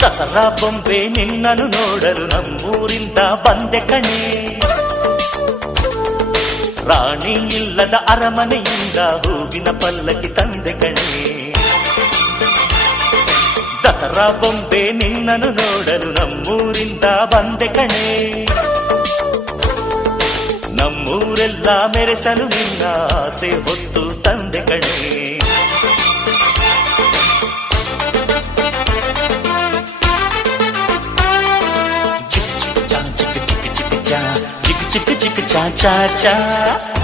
ದಸರಾ ಬೊಂಬೆ ನಿನ್ನನ್ನು ನೋಡಲು ನಮ್ಮೂರಿಂದ ಬಂದೆ ಕಣೆ. ರಾಣಿ ಇಲ್ಲದ ಅರಮನೆಯಿಂದ ಹೂವಿನ ಪಲ್ಲಕ್ಕಿ ತಂದೆ ಕಣೆ. ದಸರಾ ಬೊಂಬೆ ನಿನ್ನನ್ನು ನೋಡಲು ನಮ್ಮೂರಿಂದ ಬಂದೆ ಕಣೆ. ನಮ್ಮೂರೆಲ್ಲ ಮೆರೆಸಲು ನಿನ್ನ ಆಸೆ ಹೊತ್ತು ತಂದೆ ಕಣೆ. ಚಿಕ್ ಚಿಕ್ ಚಾ ಚಾ ಚಾ ಚಾ